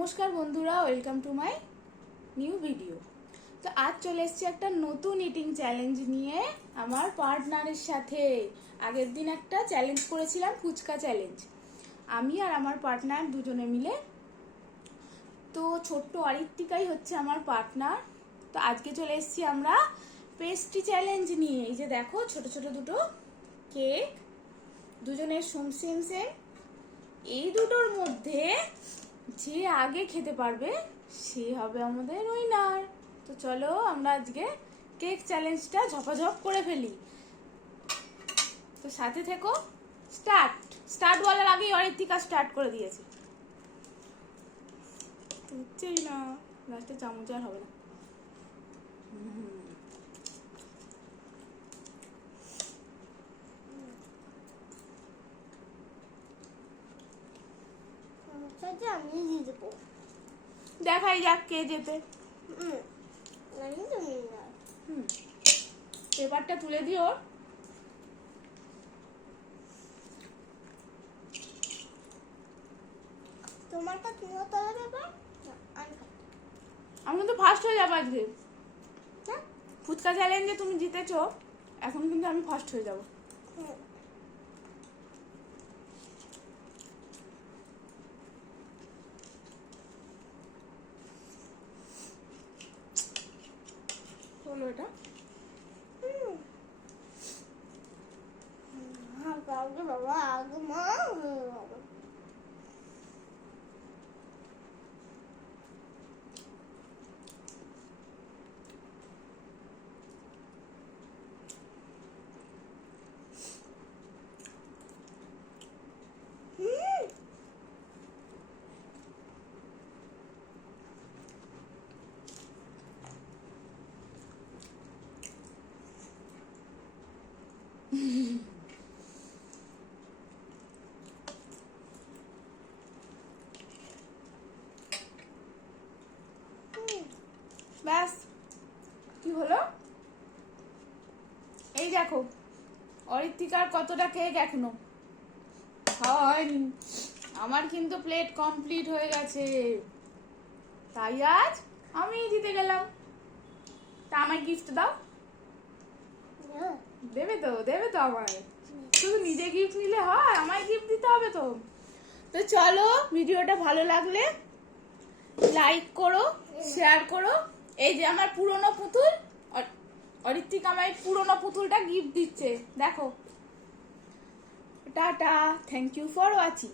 নমস্কার বন্ধুরা, welcome to my new video. তো আজ চলে এসেছি একটা নতুন ইটিং চ্যালেঞ্জ নিয়ে আমার পার্টনারের সাথে। আগের দিন একটা চ্যালেঞ্জ করেছিলাম, ফুচকা চ্যালেঞ্জ, আমি আর আমার পার্টনার দুজনে মিলে। তো ছোট্ট অরিত্রিকাই হচ্ছে আমার পার্টনার। তো আজকে চলে এসেছি আমরা পেস্ট্রি চ্যালেঞ্জ নিয়ে। এই যে দেখো, ছোট ছোট দুটো কেক, দুজনের সেম সেম। এই দুটোর মধ্যে যে আগে খেতে পারবে সে হবে আমাদের উইনার। তো চলো আমরা আজকে কেক চ্যালেঞ্জটা ঝপাঝপ করে ফেলি। তো সাথে থেকো। স্টার্ট বলার আগেই অরিত্রিকা স্টার্ট করে দিয়েছে। হচ্ছেই না, লাস্টে চামচ আর হবে না। আমি দিয়ে দেবো। দেখাই যাক কে যেতে। পেপারটা তুলে দিও। তোমারটা তুমিও তোলা দেবে। আমি কিন্তু ফার্স্ট হয়ে যাবো আজকে। ফুচকা চ্যালেঞ্জে তুমি জিতেছো, এখন কিন্তু আমি ফার্স্ট হয়ে যাবো। চলো এটা আগে বাবা, আগে মা। ব্যাস, কি হলো এই দেখো, অরিত্রিকার কতটা কেক এখনো হয়নি। আমার কিন্তু প্লেট কমপ্লিট হয়ে গেছে, তাই আজ আমি জিতে গেলাম। তা আমায় গিফট দাও। দেবে তো আমায়। শুধু নিজে গিফট নিলে হয়, আমায় গিফট দিতে হবে তো। তো চলো, ভিডিওটা ভালো লাগলে লাইক করো, শেয়ার করো। এই যে আমার পুরনো পুতুল, অরিত্রিকা আমায় পুরনো পুতুলটা গিফট দিচ্ছে, দেখো। Tata, thank you for watching.